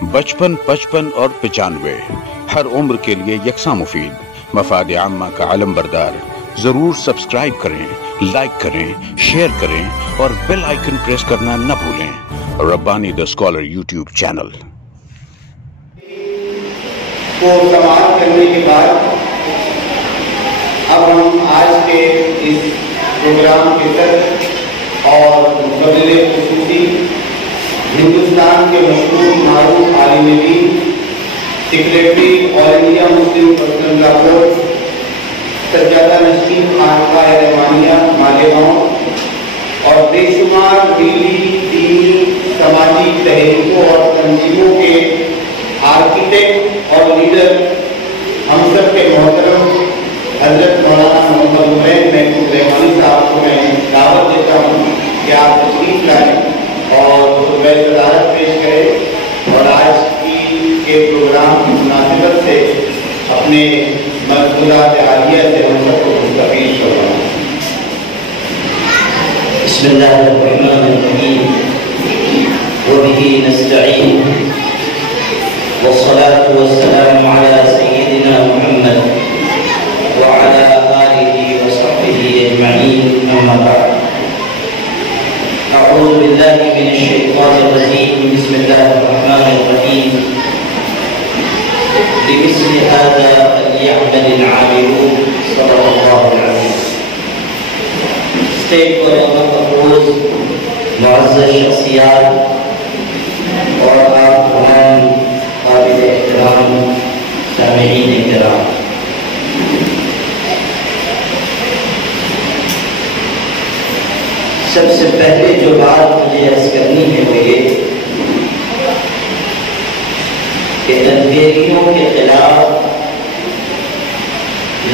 55 55 اور 95 ہر عمر کے لیے یکساں مفید، مفاد عامہ کا علم بردار۔ ضرور سبسکرائب کریں، لائک کریں، شیئر کریں اور بیل آئیکن پریس کرنا نہ بھولیں۔ ربانی دا اسکالر یوٹیوب چینل کو سماعت کرنے کے بعد اب ہم آج کے اس پروگرام کے تحت اور مقابل خصوصی ہندوستان کے مشہور معروف عالم دین، سیکریٹری آل انڈیا مسلم پرسنل لا بورڈ، سجادہ نشین خانقاہ رحمانیہ مالیگاؤں اور بے شمار دینی، سماجی تحریکوں اور تنظیموں کے آرکیٹیکٹ اور لیڈر، ہم سب کے محترم حضرت مولانا محمد عمیر محمود رحمانی صاحب کو میں دعوت دیتا ہوں کہ آپ تشریف لائیں اور خطبہ صدارت پیش کریں اور آج کے پروگرام کی مناسبت سے اپنے ملفوظات عالیہ سے ہم سب کو مستفید کرواؤں۔ بسم اللہ الرحمن الرحیم وبہ نستعین والصلاة والسلام على سيدنا محمد وعلى آله وصحبه أجمعين، أما بعد، أعوذ بالله من الشيطان الرجيم، بسم الله الرحمن الرحيم، بمثل هذا فليعمل العاملون، صدق الله العظيم۔ اسٹیج پر مقبوض معزز شخصیات اور آپ تمام قابل احترام سامعین کرام، سب سے پہلے جو بات مجھے عرض کرنی ہے وہ یہ کہ اندھیریوں کے خلاف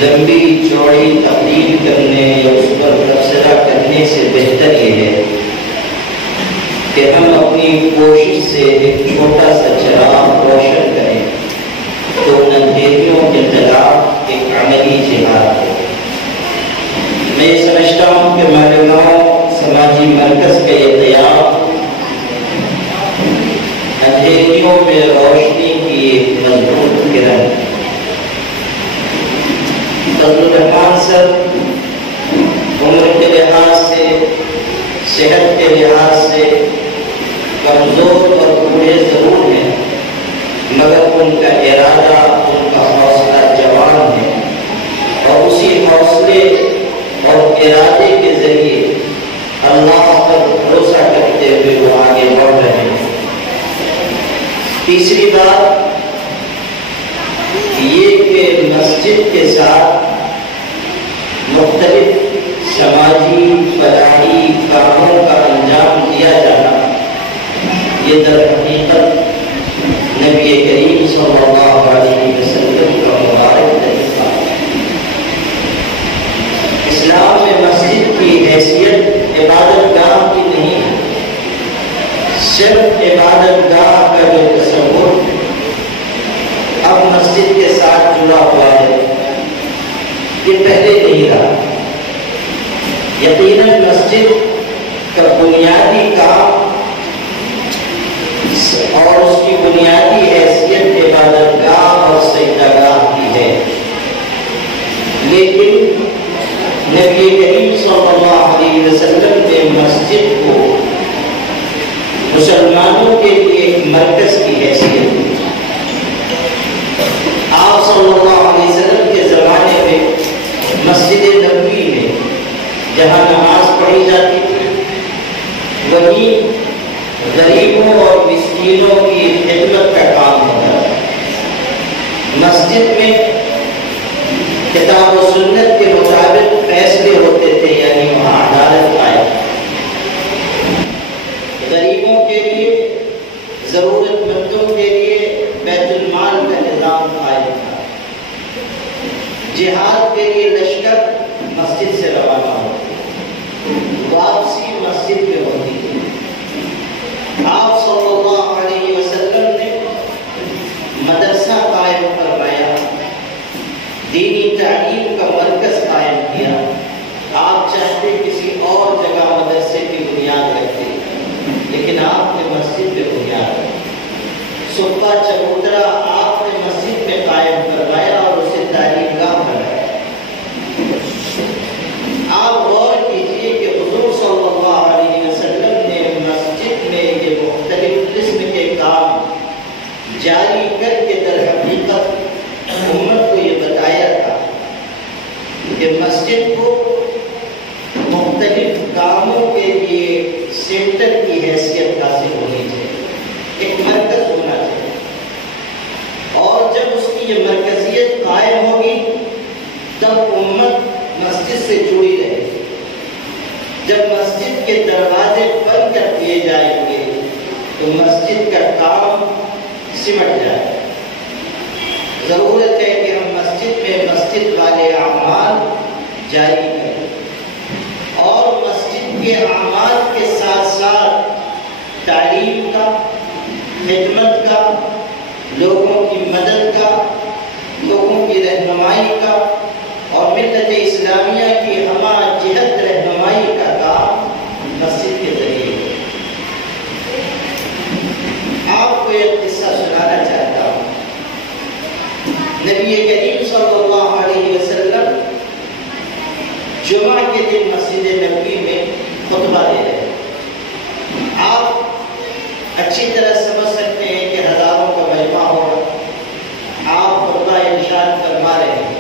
لمبی چوڑی تقریر کرنے یا اس پر تبصرہ کرنے سے بہتر یہ ہے کہ ہم اپنی کوشش سے ایک چھوٹا سا چراغ روشن کریں تو ان اندھیریوں کے خلاف ایک عملی جہاد ہے۔ میں یہ سمجھتا ہوں کہ مالیگاؤں سماجی مرکز کا یہ قیام اندھیریوں میں روشنی کی ایک مضبوط کرن۔ فضل الرحمان سر عمر کے لحاظ سے، صحت کے لحاظ سے کمزور اور بوڑھے ضرور ہیں، مگر ان کا ارادہ، ان کا حوصلہ جوان ہے اور اسی حوصلے اور ارادے کے ذریعے اللہ پر بھروسہ کرتے ہوئے وہ آگے بڑھ رہے ہیں۔ تیسری بات یہ کہ مسجد کے ساتھ مختلف سماجی فلاحی کاموں کا انجام دیا جانا، یہ در حقیقت نبی کریم صلی اللہ علیہ وسلم کا مبارک طریقہ ہے۔ اسلام میں مسجد کی حیثیت عبادت گاہ کی نہیں ہے، صرف عبادت گاہ کا جو تصور اب مسجد کے ساتھ جڑا ہوا ہے یہ پہلے نہیں رہا۔ یقیناً مسجد کا بنیادی کام اور اس کی بنیادی حیثیت عبادت گاہ اور سجدہ گاہ کی ہے، لیکن نبی کریم صلی اللہ علیہ وسلم نے مسجد کو مسلمانوں کے لیے ایک مرکز کی حیثیت دی۔ آپ صلی اللہ علیہ وسلم کے زمانے میں مسجد نبوی میں جہاں نماز پڑھی جاتی تھی وہیں غریبوں اور مسکینوں کی خدمت کا کام ہوتا ہے۔ مسجد میں کتاب و سنت کے مطابق فیصلے ہوتے تھے، یعنی وہاں عدالت قائم، غریبوں کے لیے، ضرورت مندوں کے لیے بیت المال کا نظام قائم تھا، جہاد کے لیے لشکر مسجد سے روانہ ہوتے، واپسی مسجد میں ہوتی تھی۔ آپ صلی اللہ علیہ وسلم نے مدرسہ قائم فرمایا، دینی تعلیم کا مرکز قائم کیا۔ آپ چاہتے کسی اور جگہ مدرسے کی بنیاد رکھتے، لیکن آپ نے مسجد پہ بنیاد رکھی۔ صفہ چبوترا آپ نے مسجد میں قائم کروایا اور اسے تعلیم گاہ بنایا۔ آپ غور کیجیے کہ حضور صلی اللہ علیہ وسلم نے مسجد میں یہ مختلف قسم کے کام جاری کر کے در حقیقت امت کو یہ بتایا تھا کہ مسجد کو مختلف کاموں کے لیے سینٹر کی حیثیت حاصل ہونی چاہیے، ایک مرکز ہونا چاہیے، اور جب اس کی یہ مرکزیت قائم ہوگی تب امت مسجد سے جڑی رہے گی۔ جب مسجد کے دروازے بند کر دیے جائیں گے تو مسجد کا کام سمٹ جائے گا۔ ضرورت ہے کہ ہم مسجد میں مسجد والے اعمال جاری کریں، اور مسجد کے اعمال کے ساتھ ساتھ تعلیم کا، خدمت کا، لوگوں کی مدد کا، لوگوں کی رہنمائی کا اور ملت اسلامیہ کی ہمہ جہت رہنمائی کا کام مسجد کے ذریعے ہے۔ آپ کو ایک قصہ سنانا چاہتا ہوں۔ نبی کریم صلی اللہ علیہ وسلم جمعہ کے دن مسجد نبوی میں خطبہ دے رہے ہیں۔ آپ اچھی طرح سمجھ سکتے ہیں کہ ہزاروں کا مجمع ہوگا، آپ خطبہ ارشاد فرما رہے ہیں،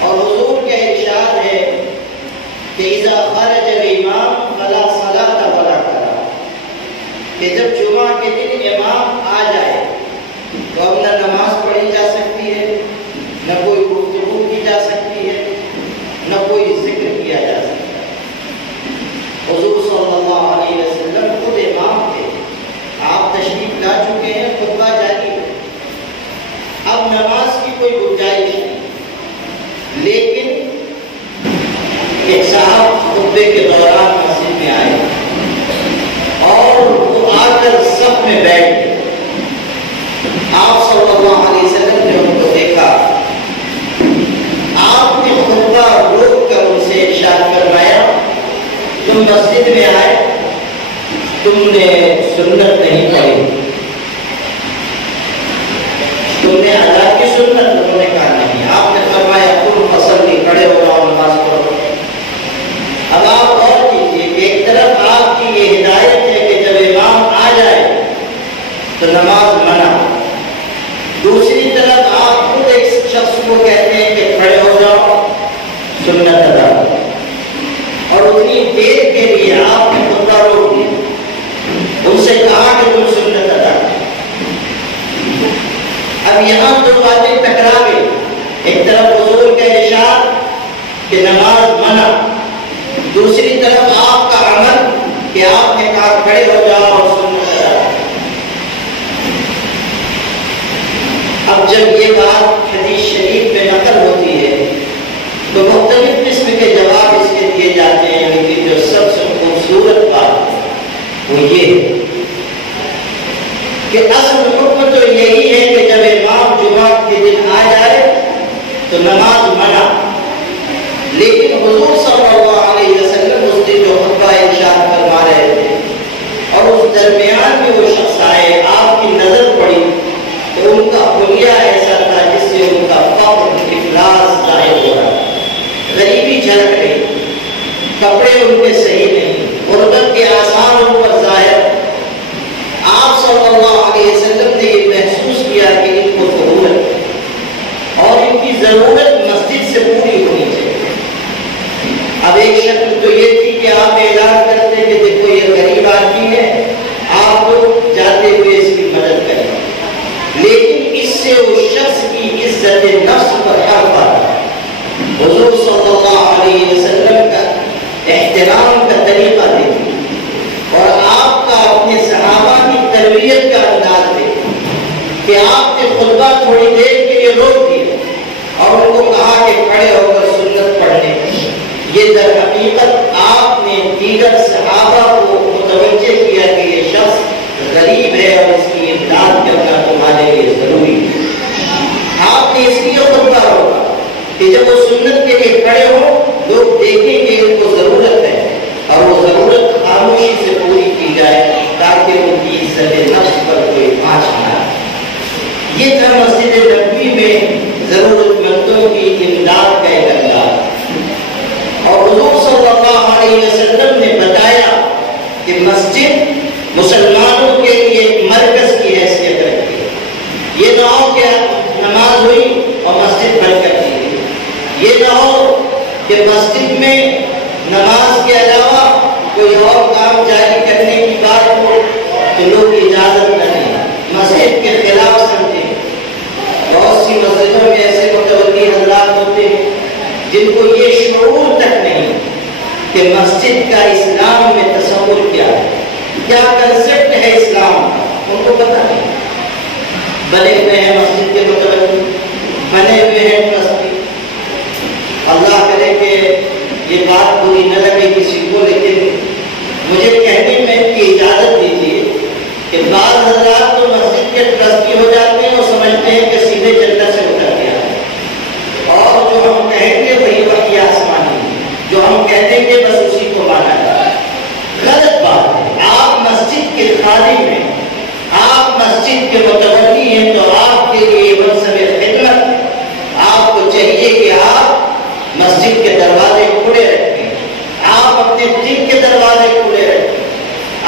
اور حضور کا ارشاد ہے کہ اذا خرج الامام فلا صلاۃ ولا قرآن، کہ جب جمعہ کے دن امام آ جائے تو اب نہ نماز پڑھی جا سکتی ہے، نہ کوئی گفتگو کی جا سکتی ہے، نہ کوئی ذکر کیا جا سکتا ہے۔ حضور صلی اللہ علیہ وسلم خود امام تھے، آپ تشریف لا چکے ہیں، خطبہ جاری ہے، اب نماز کی کوئی گنجائش نہیں، لیکن ایک صاحب خطبے کے دوران مسجد میں آئے اور وہ آ کر صف میں بیٹھ گئے۔ آپ صلی اللہ علیہ وسلم نے ان کو دیکھا، آپ نے خطبہ روک کر ان سے ارشاد فرمایا، تم مسجد میں آئے، تم نے سنت نہیں پڑھی، تم نے ادا کی سنت؟ انہوں نے کہا نہیں۔ آپ نے فرمایا تم فصلی، کھڑے ہو جاؤ، نماز پڑھو۔ اب آپ غور کیجیے کہ ایک طرف آپ کی یہ ہدایت ہے کہ جب امام آ جائے تو نماز منع، دوسری طرف آپ خود ایک شخص کو کہتے ہیں کہ کھڑے ہو جاؤ، سنت ادا، اور اتنی دیر کے لیے آپ نے خطبہ روک دیا، ان سے کہا کہ تم سنت ادا۔ اب یہاں دو باتیں ٹکرا گئی، ایک طرف حضور کا ارشاد کہ نماز منع، دوسری طرف آپ کا عمل کہ آپ نے کہا کھڑے ہو جاؤ اور سنت ادا۔ اب جب یہ بات حدیث شریف میں نقل ہوتی ہے تو مختلف قسم کے جواب اس کے دیے جاتے ہیں، لیکن جو سب سے خوبصورت بات وہ یہ ہے کہ اصل حکم تو یہی ہے کہ جب امام جمعہ کے دن آ جائے تو نماز منع، لیکن حضور صلی اللہ علیہ وسلم اس دن جو خطبہ ارشاد فرما رہے تھے اور اس درمیان میں وہ شخص آئے، آپ کی نظر پڑی تو ان کا حلیہ ایسا تھا جس سے ان کا فقر، افلاس ظاہر ہو رہا، غریبی جھلک رہی، کپڑے ان کے صحیح نہیں، غربت کے آثار ان پر ظاہر۔ آپ صلی اللہ علیہ وسلم نے یہ محسوس کیا کہ ان کو ضرورت ہے اور ان کی ضرورت مسجد سے پوری ہونی چاہیے۔ اب ایک شکل تو یہ تھی کہ آپ اعلان کرتے کہ دیکھو یہ غریب آدمی ہے، آپ لوگ جاتے ہوئے اس کی مدد کریں، لیکن اس سے اس شخص کی عزت نفس پر حرف آتا ہے۔ حضور صلی اللہ علیہ وسلم کا احترام کا طریقہ دیکھیں اور آپ کا اپنے صحابہ کی تربیت کا انداز دیکھیں کہ آپ نے خطبہ تھوڑی دیر کے لیے روک دیا اور ان کو کہا کہ کھڑے ہو کر سنت پڑھنے۔ یہ در حقیقت آپ نے دیگر صحابہ کو متوجہ کیا کہ یہ شخص غریب ہے اور اس کی امداد کرنا تمہارے لیے ضروری ہے۔ آپ نے اس لیے خطبہ روکا کہ جب وہ سنت کے لیے کھڑے ہو لوگ دیکھیں کہ ان کو ضرورت ہے اور وہ ضرورت خاموشی سے پوری کی جائے تاکہ ان کی عزت نفس پر کوئی آنچ کہ مسجد مسلمانوں کے لیے مرکز کی حیثیت رکھتی ہے۔ یہ نہ ہو کہ نماز ہوئی اور مسجد بند کر دی گئی، یہ نہ ہو کہ مسجد میں نماز کے علاوہ کوئی اور کام جاری کرنے کی بات ہو تو لوگ اجازت نہ دیں، مسجد کے خلاف سمجھیں۔ بہت سی مسجدوں میں ایسے متولی حضرات ہوتے ہیں جن کو یہ شعور تک نہیں کہ مسجد کا اسلام میں تصور کیا ہے، کیا کنسپٹ ہے اسلام کا، ان کو پتہ نہیں۔ بنے ہوئے ہیں مسجد کے متولی، بنے ہوئے ہیں ٹرسٹی، اللہ کرے کہ یہ بات بری نہ لگے کسی کو، لیکن مجھے کہنے میں کی اجازت دیجیے کہ بعض حضرات تو مسجد کے ٹرسٹی ہو جاتے ہیں اور سمجھتے ہیں کہ سیدھے جنت سے اتر گیا ہے، اور جو ہم کہیں گے وہی وحی آسمانی، جو ہم کہہ دیں گے بس اسی کو مانا جائے۔ غلط بات ہے۔ آپ مسجد کے خادم ہیں، آپ مسجد کے متولی ہیں، تو آپ کے لیے منصب خدمت ہے۔ آپ کو چاہیے کہ آپ مسجد کے دروازے کھلے رکھیں، آپ اپنے دل کے دروازے کھلے رکھیں،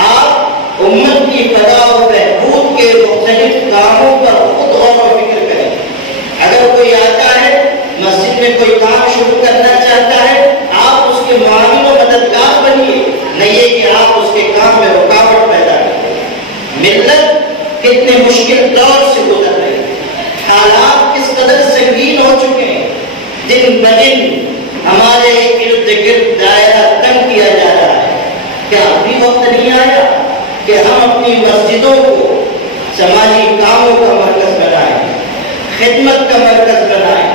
آپ امت کی فلاح و بہبود کے مختلف کاموں پر خود غور و فکر کریں۔ اگر کوئی آتا ہے مسجد میں کوئی کام شروع کرنا چاہتا ہے، آپ اس کے معاون و مددگار بنیے، نہ یہ کہ آپ اس کے کام میں رکاوٹ پیدا کریں۔ ملت کتنے مشکل دور سے گزر رہی ہے، حالات کس قدر سنگین ہو چکے ہیں، دن بدن ہمارے ارد گرد دائرہ تنگ کیا جا رہا ہے۔ کیا ابھی وقت نہیں آیا کہ ہم اپنی مسجدوں کو سماجی کاموں کا مرکز بنائیں، خدمت کا مرکز بنائیں،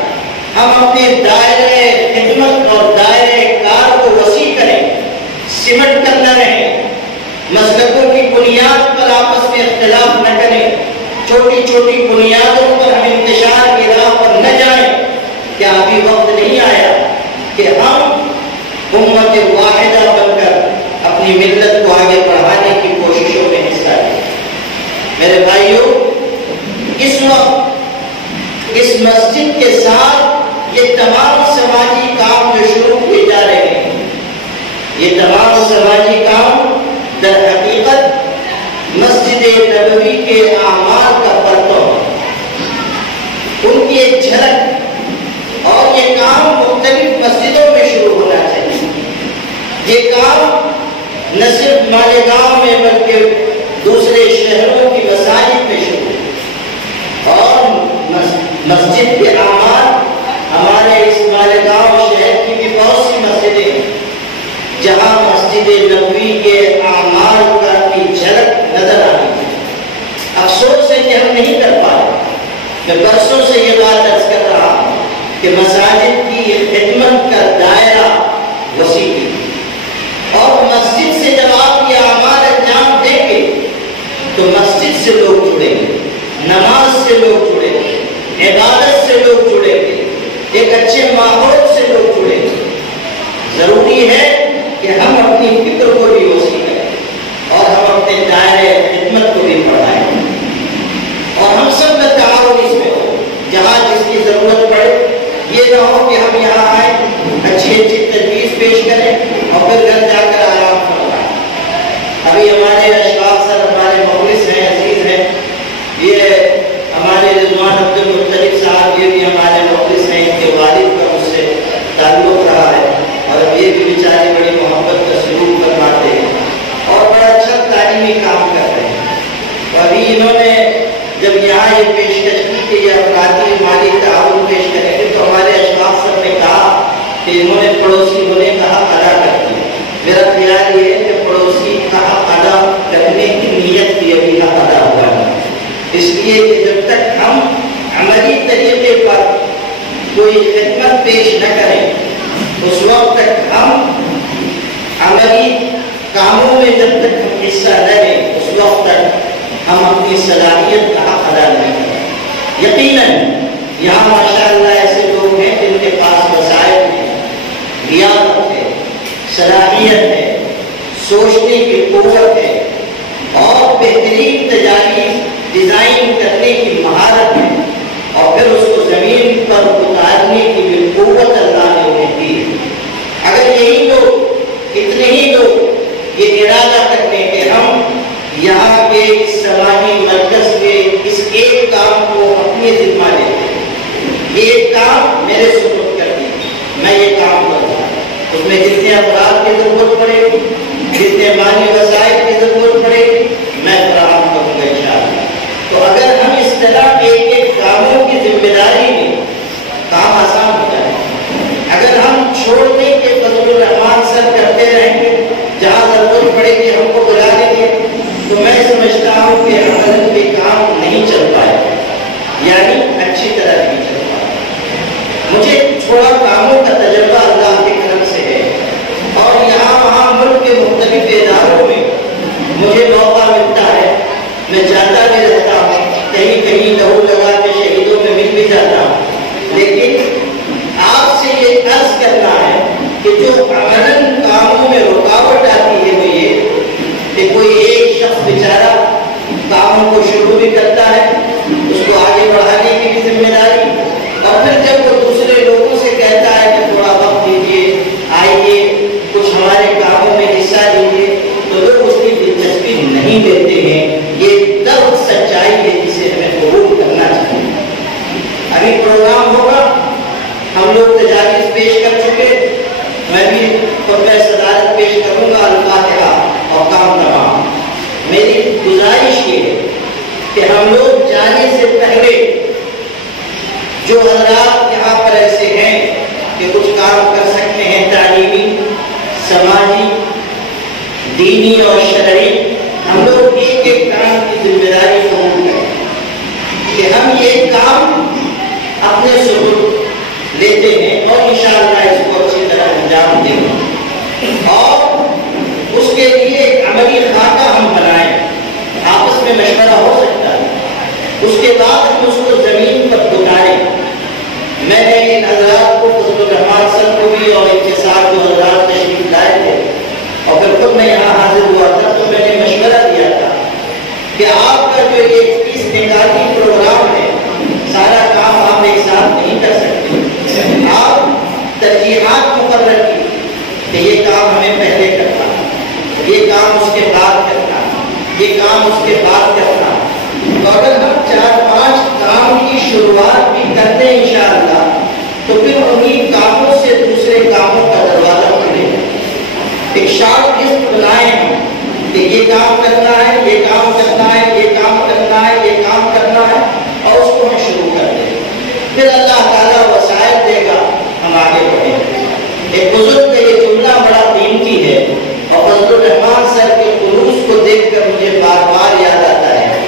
ہم اپنے دائرۂ خدمت اور دائرۂ کار کو وسیع کریں، سمٹ کر نہ رہیں، مسلکوں کی بنیاد پر آپس میں اختلاف نہ کریں، چھوٹی چھوٹی بنیادوں پر ہم انتشار کی راہ پر نہ جائیں۔ کیا ابھی وقت نہیں آیا کہ ہم امت واحدہ بن کر اپنی ملت کو آگے بڑھانے کی کوششوں میں حصہ لیں؟ میرے بھائیوں، اس وقت اس مسجد کے ساتھ یہ تمام سماجی کام جو شروع کیے جا رہے ہیں، یہ تمام سماجی کام در حقیقت مسجد نبوی کے اعمال کا پرتو ہے، ان کی ایک جھلک، اور یہ کام مختلف مسجدوں میں شروع ہونا چاہیے۔ یہ کام نہ صرف مالیگاؤں میں بلکہ دوسرے شہروں کی مساجد میں شروع ہو، اور مسجد کے اعمال ہمارے اس مالیگاؤں شہر کی بھی بہت سی مسجدیں ہیں جہاں مسجد نبوی کے اعمال کی جھلک نظر آتی ہے۔ افسوس ہے کہ ہم نہیں کر پائے۔ میں برسوں سے یہ بات عرض کر رہا ہوں کہ مساجد کی یہ خدمت کا دائرہ وسیع ہے، اور مسجد سے جب آپ یہ اعمال انجام دیں گے تو مسجد سے لوگ جڑیں گے، نماز سے لوگ جڑیں گے، عبادت سے لوگ جڑیں گے، ایک اچھے ماحول سے لوگ جڑیں گے۔ ضروری ہے کہ ہم اپنی فکر کو بھی وسیع کریں اور ہم اپنے دائرۂ خدمت کو بھی بڑھائیں، اور ہم سب کا تعاون اس میں ہو، جہاں جس کی ضرورت پڑے۔ یہ نہ ہو کہ ہم یہاں آئیں، اچھی اچھی تجویز پیش کریں اور پھر گھر جا کر آرام فرمائیں۔ ابھی ہمارے اشفاق سر ہمارے مخلص ہیں، عزیز ہیں، یہ ہمارے رضوان عبدالمطلب صاحب، یہ بھی ہمارے مخلص ہیں، ان کے والد کا مجھ سے تعلق رہا ہے، اور اب یہ بھی بیچارے بڑی محبت کا سلوک فرماتے ہیں اور بڑا اچھا تعلیمی کام کر رہے ہیں۔ ابھی انہوں نے جب یہاں یہ پیشکش کی کہ یہ افرادی مالی تعاون پیش کریں گے تو ہمارے اشفاق صاحب نے کہا کہ انہوں نے پڑوسی ہونے کا حق ادا کر دیا۔ میرا خیال یہ ہے کہ پڑوسی کا حق ادا کرنے کی نیت بھی ابھی حق ادا ہوا ہے، اس لیے کہ جب تک ہم عملی طریقے پر کوئی خدمت پیش نہ کریں، اس وقت تک ہم عملی کاموں میں جب تک ہم حصہ نہ لیں، اس وقت تک ہم اپنی صلاحیت کا حق ادا نہیں کریں۔ یقیناً یہاں ماشاءاللہ ایسے لوگ ہیں جن کے پاس وسائل ہیں، لیاقت ہے، صلاحیت ہے، سوچنے کی قوت ہے، اور بہترین تجاویز ڈیزائن کرنے کی مہارت ہے، اور پھر اس کو زمین پر اتارنے کی بھی قوت اللہ نے انہیں دی ہے۔ اگر یہی لوگ، اتنے ہی لوگ یہ ارادہ کرتے ہیں کام کو اپنی ذمہ لیتے ہیں، یہ ایک کام میرے سپرد کر دی، میں یہ کام کروں، اس میں جتنے افراد کی ضرورت پڑے گی، جتنے مالی وسائل کی ضرورت پڑے گی، میں فراہم کروں گا انشاءاللہ۔ تو اگر ہم اس طرح ایک ایک کاموں کی ذمہ داری لیں، کام آسان ہوتا ہے۔ اگر ہم چھوڑ دیں کہ فضل الرحمان سر کرتے رہیں گے، جہاں ضرورت پڑے گی ہم کو بلا لیں گے، تو میں سمجھتا ہوں کہ عمل کے کام نہیں چل پائے، یعنی اچھی طرح نہیں چل پائے۔ مجھے تھوڑا کاموں کا تجربہ اللہ کے کرم سے ہے، اور یہاں وہاں ملک کے مختلف اداروں میں مجھے موقع ملتا ہے، میں جاتا بھی رہتا ہوں، کہیں کہیں لہو لگا کے شہیدوں میں مل بھی جاتا ہوں، لیکن آپ سے یہ عرض کرنا ہے کہ جو عملاً کاموں میں رکاوٹ آتی ہے وہ یہ کہ کوئی ایک شخص بیچارہ کاموں کو شروع بھی کرتا ہے، اس کو آگے بڑھانے کی بھی ذمہ داری، اور پھر جب وہ دوسرے لوگوں سے کہتا ہے کہ تھوڑا وقت دیجیے، آئیے کچھ ہمارے کاموں میں حصہ لیجیے، تو لوگ اس کی دلچسپی نہیں لیتے ہیں۔ یہ درد سچائی ہے جسے ہمیں قبول کرنا چاہیے۔ ابھی پروگرام ہوگا، ہم لوگ تجاویز پیش کر چکے، میں بھی خطبہ صدارت پیش کروں گا، الفاتحہ اور کام تمام۔ میری گزارش یہ ہے کہ ہم لوگ جانے سے پہلے جو حضرات یہاں پر ایسے ہیں کہ کچھ کام کر سکتے ہیں، تعلیمی، سماجی، دینی اور شرعی، ہم لوگ ایک ایک کام کی ذمہ داری قبول کریں کہ ہم یہ کام اپنے سپرد لیتے ہیں اور انشاءاللہ اس کو اچھی طرح انجام دیں گے، اور اس کے لیے ایک عملی خاکہ ہم بنائیں، آپس میں مشورہ ہو سکتا ہے، اس کے بعد ہم اس کو زمین پر اتاریں۔ میں نے ان حضرات کو، فضل الرحمان سر کو بھی اور ان کے ساتھ جو حضرات تشریف لائے تھے، اور پھر خود میں یہاں حاضر ہوا تھا، تو میں نے مشورہ دیا تھا کہ آپ کا جو یہ 30 نکاتی پروگرام ہے، سارا کام آپ ایک ساتھ نہیں کر سکتے، آپ ترجیحات مقرر کی کہ یہ کام ہمیں پہلے کرنا، یہ کام اس کے بعد کرنا، یہ کام اس کے بعد کرنا۔ تو اگر ہم 4-5 کام کی شروعات بھی کرتے ہیں انشاءاللہ، تو پھر انہی کاموں سے دوسرے کاموں کا دروازہ کھلے گا۔ ایک شارٹ لسٹ بنائیں ہم کہ یہ کام کرنا ہے، یہ کام کرنا ہے، یہ کام کرنا ہے، یہ کام کرنا ہے، اور اس کو ہم شروع کر دیں، پھر اللہ تعالیٰ وسائل دے گا، ہم آگے بڑھیں گے۔ ایک بزرگ کا یہ جملہ بڑا قیمتی ہے، اور فضل الرحمان سر کے خلوص کو دیکھ کر مجھے بار بار یاد آتا ہے۔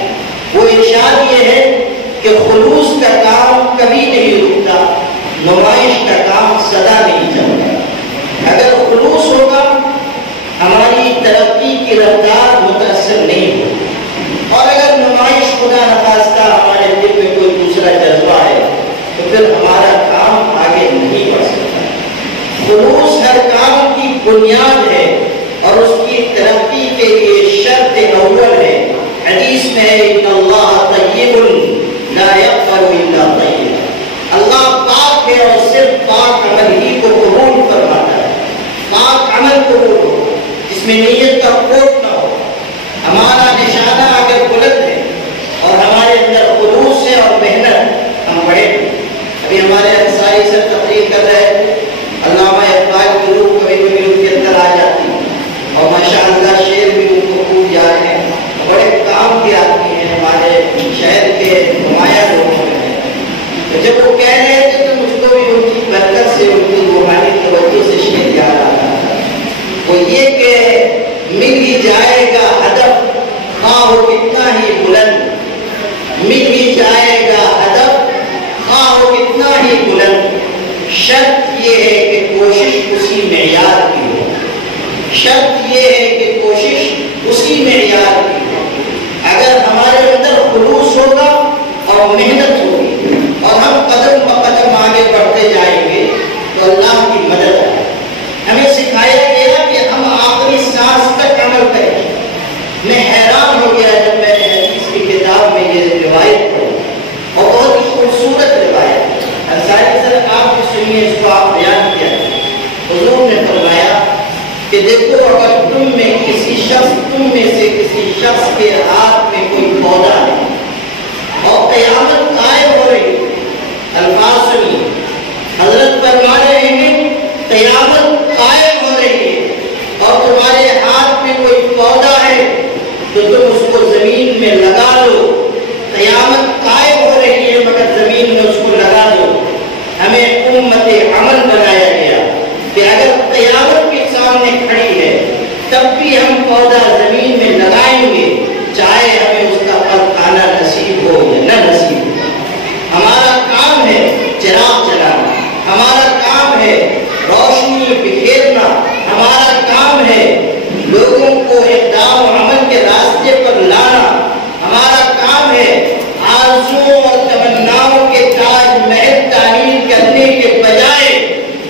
وہ ارشاد یہ ہے کہ خلوص کا کام کبھی نہیں رکتا، نمائش کا کام سدا نہیں چلتا۔ اگر خلوص ہوگا ہماری ترقی کی رفتار متاثر نہیں ہوگی، اور اگر نمائش خدا نخواستہ ہمارے دل میں کوئی دوسرا جذبہ ہے تو پھر ہمارا کام آگے نہیں بڑھ سکتا۔ خلوص ہر کام کی بنیاد ہے اور اس کی ترقی کے لیے شرط اول ہے۔ حدیث میں ہے ان اللہ طیب لا یقبل الا طیبا، اللہ پاک ہے اور صرف پاک عمل ہی کو قبول فرماتا ہے۔ پاک عمل قبول ہو جس میں نیت کا کھوٹ نہ ہو، ہمارا نشانہ اگر بلند ہے اور ہمارے اندر خلوص ہے اور محنت، ہم بڑھے۔ ابھی ہمارے انصاری سر تقریر کر رہے تھے، علامہ اقبال کی روح کبھی کبھی ان کے اندر آ جاتی ہے، اور ماشاءاللہ شعر بھی ان کو خوب یاد ہے، بڑے کام کے آدمی ہیں، ہمارے شہر کے نمایاں لوگوں میں ہیں۔ تو جب وہ کہہ رہے تھے تو مجھ کو بھی ان کی برکت سے، ان کی روحانی توجہ سے شعر یاد آتا تھا۔ وہ یہ کہ مل ہی جائے گا ہدف خواہ ہو کتنا ہی بلند، مل ہی جائے گا ہدف خواہ ہو کتنا ہی بلند، شرط یہ ہے کہ کوشش اسی معیار کی ہو، شرط یہ ہے کہ کوشش اسی معیار کی ہو۔ اگر ہمارے اندر خلوص ہوگا اور محنت ہوگی اور ہم قدم بہ قدم آگے بڑھتے جائیں گے تو اللہ کی مدد ہے۔ ہمیں سکھایا گیا کہ ہم آخری سانس تک عمل کریں۔ میں حیران ہو گیا جب میں نے حدیث کی کتاب میں یہ روایت پڑھی، اور بہت ہی خوبصورت روایت۔ انصاری سر آپ بھی سنیے، اس کو آپ بیان کیا۔ حضور نے فرمایا کہ دیکھو اگر تم میں سے کسی شخص کے ہاتھ میں کوئی پودا ہے اور قیامت آرزوؤں اور تمناؤں کے تاج محل تعمیر کرنے کے بجائے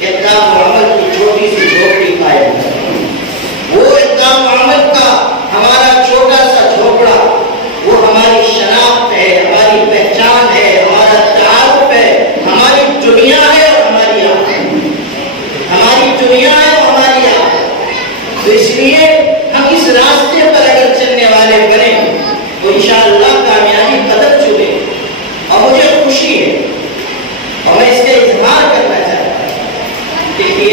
اقدام و عمل کی چھوٹی سی جھوپڑی قائم کریں. وہ اقدام و عمل کا ہمارا چھوٹا سا جھوپڑا وہ ہماری شناخت ہے، ہماری پہچان ہے، ہمارا تعارف ہے، ہماری دنیا ہے اور ہماری آخرت. ہماری دنیا ہے اور ہماری آخرت. تو اس لیے ہم اس راستے پر اگر چلنے والے بنیں تو انشاءاللہ کامیابی قدم چلے. اور مجھے خوشی ہے اور میں اس کا اظہار کرنا چاہتا ہوں. دیکھیے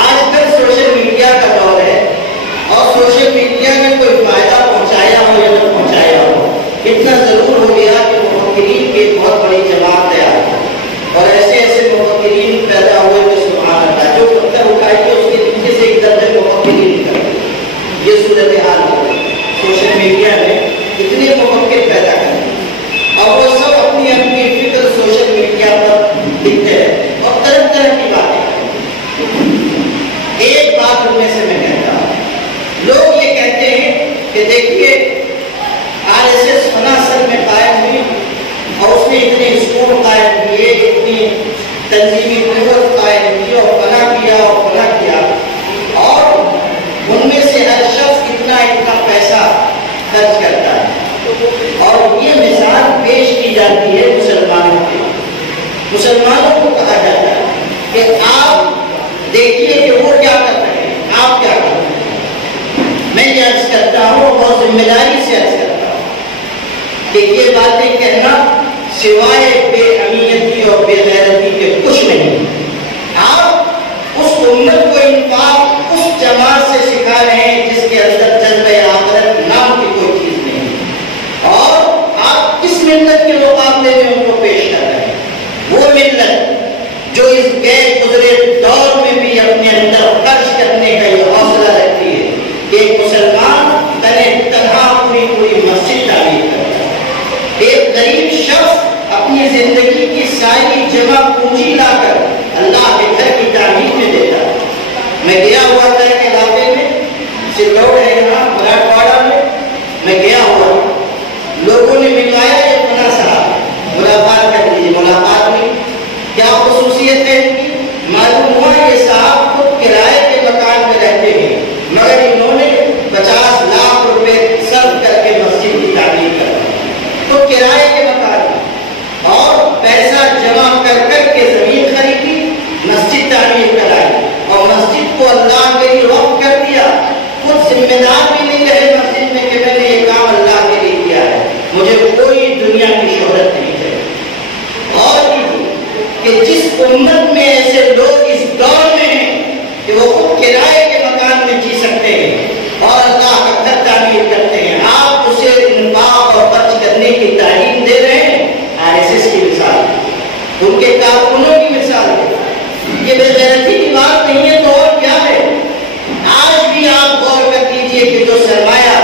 آج کل سوشل میڈیا کا دور ہے اور سوشل میڈیا میں کوئی فائدہ پہنچایا ہو یا نہ پہنچایا ہو، اتنا ضرور ہو گیا کہ مفکرین کی ایک بہت بڑی جماعت تیار ہے اور ایسے ایسے مفکرین پیدا ہوئے کہ سبحان اللہ جو پتھر اٹھائے گے اس کے نیچے سے ایک درجے مفکرین کر دیں. یہ صورتحال ہو گئی سوشل میڈیا میں اتنے مفکر پیدا کریں اور وہ سب اپنی اپنی فکر سوشل میڈیا پر لکھتے ہیں اور طرح طرح کی باتیں کریں. ایک بات ان میں سے میں کہتا ہوں، لوگ یہ کہتے ہیں کہ دیکھیے RSS فلاں سال میں قائم ہوئی اور اس نے اتنے اسکول قائم کیے، اتنی تنظیمی قوت قائم کی اور فلاں کیا اور فلاں کیا، اور ان میں سے ہر شخص اتنا پیسہ خرچ کرتا ہے. اور یہ مثال پیش کی جاتی ہے مسلمانوں کے. مسلمانوں کو کہا جاتا ہے کہ آپ دیکھیے کہ وہ کیا کر رہے ہیں، آپ کیا کر رہے ہیں. میں یہ عرض کرتا ہوں، بہت ذمہ داری سے عرض کرتا ہوں کہ یہ باتیں کہنا سوائے بے امیتی اور بے غیرتی کے کچھ نہیں. آپ اس امت کو انفاق اس جماعت سے سکھا رہے ہیں جس کے اندر جذبہ آخرت نام کی کوئی چیز نہیں ہے، اور آپ کس ملت کے مقابلے میں ان کو پیش کر رہے ہیں. وہ ملت جو اس غیر گزرے دور میں بھی اپنے اندر خرچ کرنے کا یہ حوصلہ رکھتی ہے کہ ایک مسلمان تنہا پوری مسجد تعمیر کرتا ہے. ایک غریب شخص اپنی زندگی کی ساری جمع پونجی لا کر اللہ کے گھر کی تعمیر میں دیتا ہے. میں گیا ہوا تھا ایک علاقے میں، سلوڑ ہے یہاں مراٹھواڑہ میں گیا ہوا، لوگوں نے ملوایا یہ فلاں صاحب ملاقات کر لیجیے. ملاقات میں کیا خصوصیت ہے ان کی؟ معلوم ہوا یہ صاحب خود کرائے کے مکان میں رہتے ہیں مگر انہوں نے 50 لاکھ روپے صرف کر کے مسجد کی تعمیر کر دی. تو کرائے کے مکان میں اور پیسہ جمع کر کر کے زمین خریدی، مسجد تعمیر کرائی اور مسجد کو اللہ کے لیے وقف کر دیا. خود ذمہ دار بھی نہیں رہے مسجد میں کہ میں نے یہ کام اللہ کے لیے کیا ہے، مجھے کوئی دنیا کی شہرت نہیں ہے. اور کہ جس امت میں ایسے لوگ اس دور میں ہیں کہ وہ خود کرائے کے مکان میں جی سکتے ہیں اور اللہ کا گھر تعمیر کرتے ہیں، آپ اسے انفاق اور خرچ کرنے کی تعلیم دے رہے ہیں. RSS کی مثال، ان کے کارکنوں کی مثال ہے. یہ بے غیرتی کی بات نہیں ہے تو اور کیا ہے؟ آج بھی آپ غور کر لیجیے کہ جو سرمایہ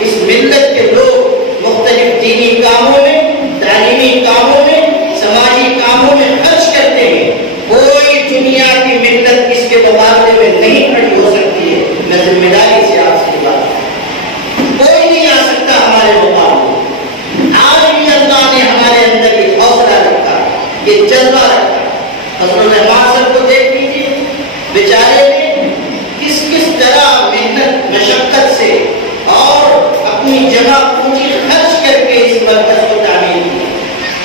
اس ملت کے لوگ مختلف دینی کاموں میں، تعلیمی کاموں میں، سماجی کاموں میں خرچ کرتے ہیں، کوئی دنیا کی ملت اس کے مقابلے میں نہیں کھڑی ہو سکتی ہے. میں ذمہ داری سے آپ سے بات کرتا ہوں، کوئی نہیں آ سکتا ہمارے مقابلے. آج بھی اللہ نے ہمارے اندر یہ حوصلہ رکھا، یہ جذبہ رکھا. فضل الرحمان صاحب کو دیکھ لیجیے، بیچارے نے کس طرح محنت مشقت سے اور اپنی جمع پونجی خرچ کر کے اس مرکز کو تعمیر کی.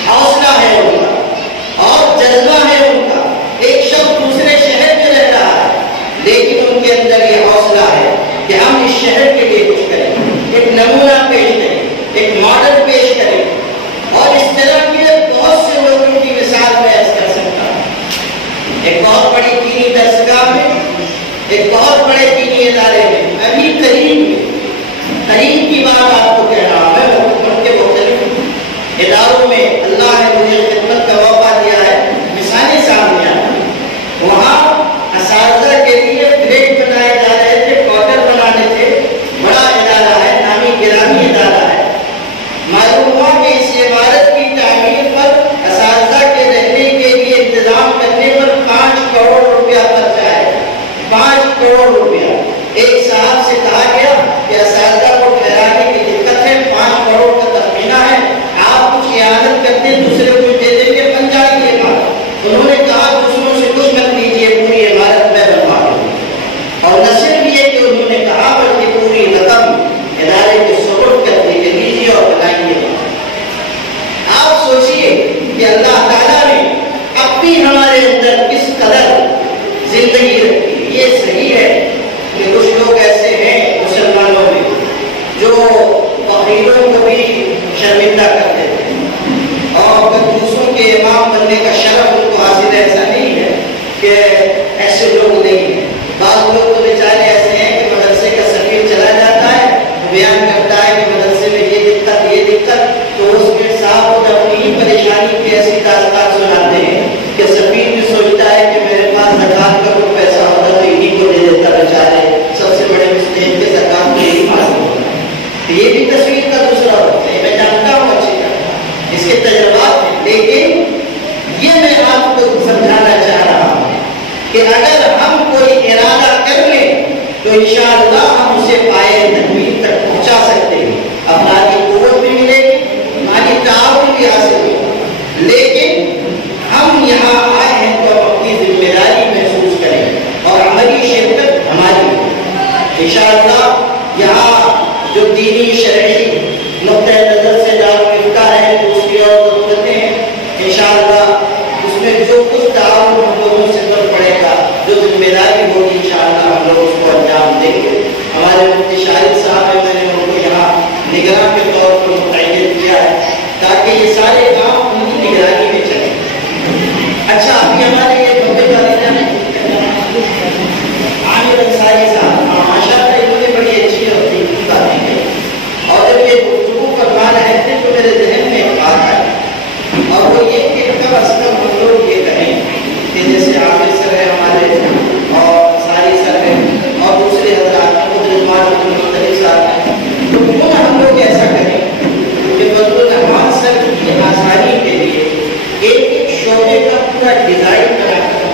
حوصلہ ہے ان کا اور جذبہ ہے ان کا. ایک شخص دوسرے شہر میں رہ رہا ہے لیکن ان کے اندر یہ حوصلہ ہے کہ ہم اس شہر کے لیے کچھ کریں، ایک نمونہ پیش کریں، ایک ماڈل پیش کریں. اور اس طرح کے بہت سے لوگوں کی مثال میں عرض کر سکتا ہوں. ہونے کا شرف ان کو حاصل ہے، ایسا نہیں ہے کہ ایسے لوگ نہیں ہیں. بعض لوگ تو بیچارے ایسے ہیں کہ مدرسے کا سفیر چلا جاتا ہے، بیان کرتا ہے کہ مدرسے میں یہ دقت، تو اس کے ساتھ خود اپنی ہی پریشانی کی ایسی داستان سناتے ہیں کہ سفیر بھی سوچتا ہے کہ میرے پاس زکات کا کوئی پیسہ ہوتا تو انہیں کو دے دیتا، بیچارے سب سے بڑے مسٹیک کے زکات کو یہی معلوم ہوتا ہے. یہ بھی تصویر کا دوسرا وقت ہے، میں جانتا ہوں اچھی طرح اس کے تجربات ہیں، لیکن یہ میں آپ کو سمجھانا چاہ رہا ہوں کہ اگر ہم کوئی ارادہ کر لیں تو انشاءاللہ ہم اسے پائے تکمیل تک پہنچا سکتے ہیں. افرادی قوت بھی ملے گی، مالی تعاون بھی حاصل ہوگا، لیکن ہم یہاں آئے ہیں تو ہم اپنی ذمہ داری محسوس کریں اور عملی شرکت ہماری ہے. انشاءاللہ یہاں جو دینی شرعی نقطۂ نظر سے دارالفتہ ہے تو اس کی اور ضرورتیں ہیں. انشاءاللہ اس میں جو کچھ تعاون ہم لوگوں سے کر پڑے گا، جو ذمہ داری ہوگی، انشاءاللہ ہم لوگ اس کو انجام دیں گے. ہمارے مفتی شاہد صاحب ہیں، میں نے ان کو یہاں نگراں کے طور پر متعین کیا ہے تاکہ یہ سارے کام ان کی نگرانی میں چلیں. اچھا، ابھی ہمارے یہ بڑے والدین عامر انصاری صاحب ماشاءاللہ انہوں نے بڑی اچھی اور قیمتی باتیں کہی، اور جب یہ گفتگو فرما رہے تھے تو میرے ذہن میں ایک بات آئی، اور وہ یہ کہ کم از کم ہم لوگ یہ کہیں کہ جیسے عامر سر ہے ہمارے اور انصاری سر ہے اور دوسرے حضرات مختلف صاحب ہیں، تو کیوں نہ ہم لوگ ایسا کریں کہ فضل الرحمان سر کی آسانی کے لیے ایک شعبے کا پورا ڈیزائن بنا کر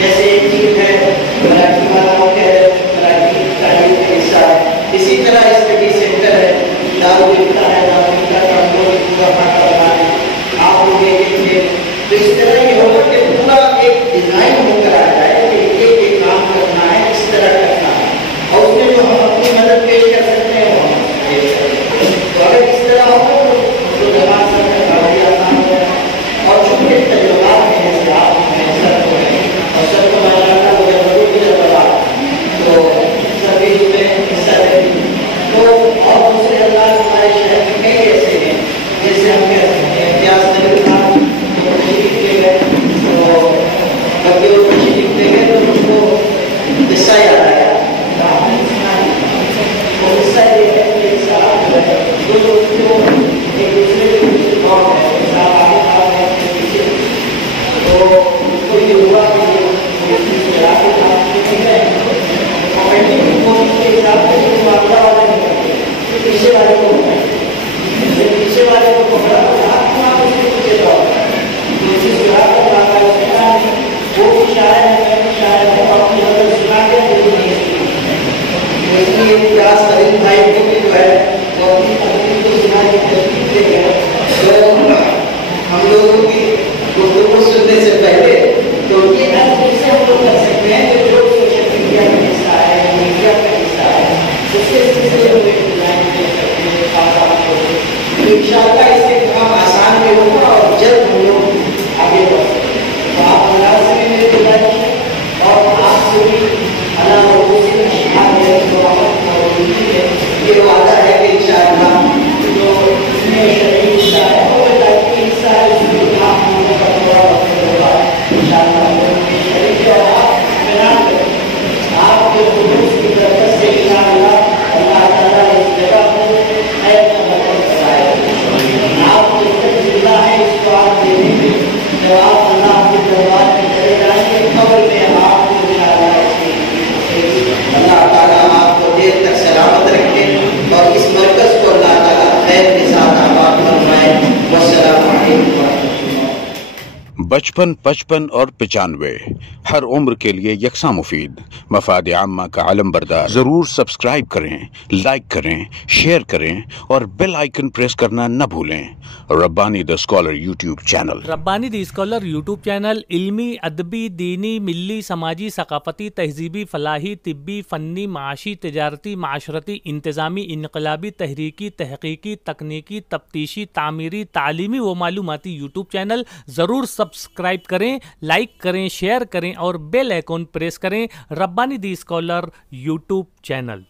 جیسے ایک چیز ہے مراٹھی والاؤں کے مراٹھی تعلیم کا حصہ ہے، اسی طرح اسٹڈی سینٹر ہے، دارالفتہ ہے، دارالفتہ کا ہم لوگ پورا پاٹا بنانے آپ لوگ دیکھیں، تو اس طرح یہ ہوگا کہ پورا ایک ڈیزائن ہو کر آ جائے کہ ایک کام کرنا ہے، اس طرح کرنا ہے، اور اس میں جو ہم اپنی مدد پیش کر سکتے ہیں وہ ہم پیش کریں. تو اگر اس طرح ہوگا تو جماعت سب کا کافی آسان ہو جائے. اور چھوٹے تجربات میں جیسے آپ ہیں سر کو ہیں اور سر کو ماشاءاللہ وہ جب ضرور تجربات تو سبھی میں حصہ لیں. تو اور دوسرے اللہ ہمارے شہر میں کئی ایسے ہیں جیسے ہم کہہ سکتے ہیں امتیاز نگر خان تشریف لے گئے تو کبھی وہ تشریف لے گئے تو ان کو حصہ یاد آیا. حصہ یہ ہے کہ ایک صاحب جو ہے دو لوگ کو ایک دوسرے کے پیچھے دوڑ ہے، صاحب آگے صاحب ہے اپنے پیچھے، تو اس کو یہ ہوا کہ کمنٹنگ کی کوشش کے حساب سے جو معاملہ والے نہیں کرتے، پیچھے والے کو پیچھے والے کو پکڑا آپ اس کے پیچھے دوڑ دوسری سراغ کو آتا ہے، اس کے ساتھ وہ بھی شاعر ہے، میں بھی شاعر ہے اور اپنی مدد سنا کے ضرور نہیں اس لیے پیاس کریم بھائی بھی جو ہے وہ اپنی تقریب کو سنا کی تشریف لے گئے. تو ہم لوگوں کی گفتگو سننے سے پہلے تو یہ سے ہم لوگ کر سکتے ہیں کہ جو سوشل میڈیا کا حصہ ہے، میڈیا کا حصہ ہے، اس کے سلسلے میں ڈیزائن پیش کرتے ہیں تو ان شاء اللہ اس سے کام آسان بھی ہوگا اور جلد ہم لوگ آگے بڑھ سکتے ہیں. تو آپ اللہ سے بھی میری گزارش ہے اور آپ سے بھی اللہ یہ وعدہ ہے کہ انشاءاللہ جو اس میں شرعی حصہ ہے اور تاریخی حصہ ہے اس میں آپ لوگوں کا تھوڑا وقت ہوگا انشاءاللہ شریف اور آپ اطمینان کریں. آپ جو خلوص کی برکت سے انشاءاللہ اللہ تعالیٰ اس جگہ کو خیر کا برکت کرائے. آپ جو زندہ ہے اس کو آپ دینے میں جب آپ اللہ کے دربار میں چلے جائیں گے قبر میں آپ کو انشاءاللہ اللہ تعالیٰ آپ کو دیر تک سلامت رکھے اور اس مرکز کو اللہ تعالیٰ خیر کے ساتھ آباد فرمائے. والسلام علیکم ورحمۃ اللہ. 55, 55 اور 95 ہر عمر کے لیے یکساں مفید. مفاد عامہ کا علم بردار. ضرور سبسکرائب کریں، لائک کریں، شیئر کریں اور بیل آئیکن پریس کرنا نہ بھولیں. ربانی دی اسکالر یوٹیوب چینل. ربانی دی اسکالر یوٹیوب چینل علمی، ادبی، دینی، ملی، سماجی، ثقافتی، تہذیبی، فلاحی، طبی، فنی، معاشی، تجارتی، معاشرتی، انتظامی، انقلابی، تحریکی، تحقیقی، تکنیکی، تفتیشی، تعمیری، تعلیمی و معلوماتی یوٹیوب چینل. ضرور سبسکرائب کریں، لائک کریں، شیئر کریں اور بیل آئیکن پریس کریں. ربانی دی اسکالر یوٹیوب چینل.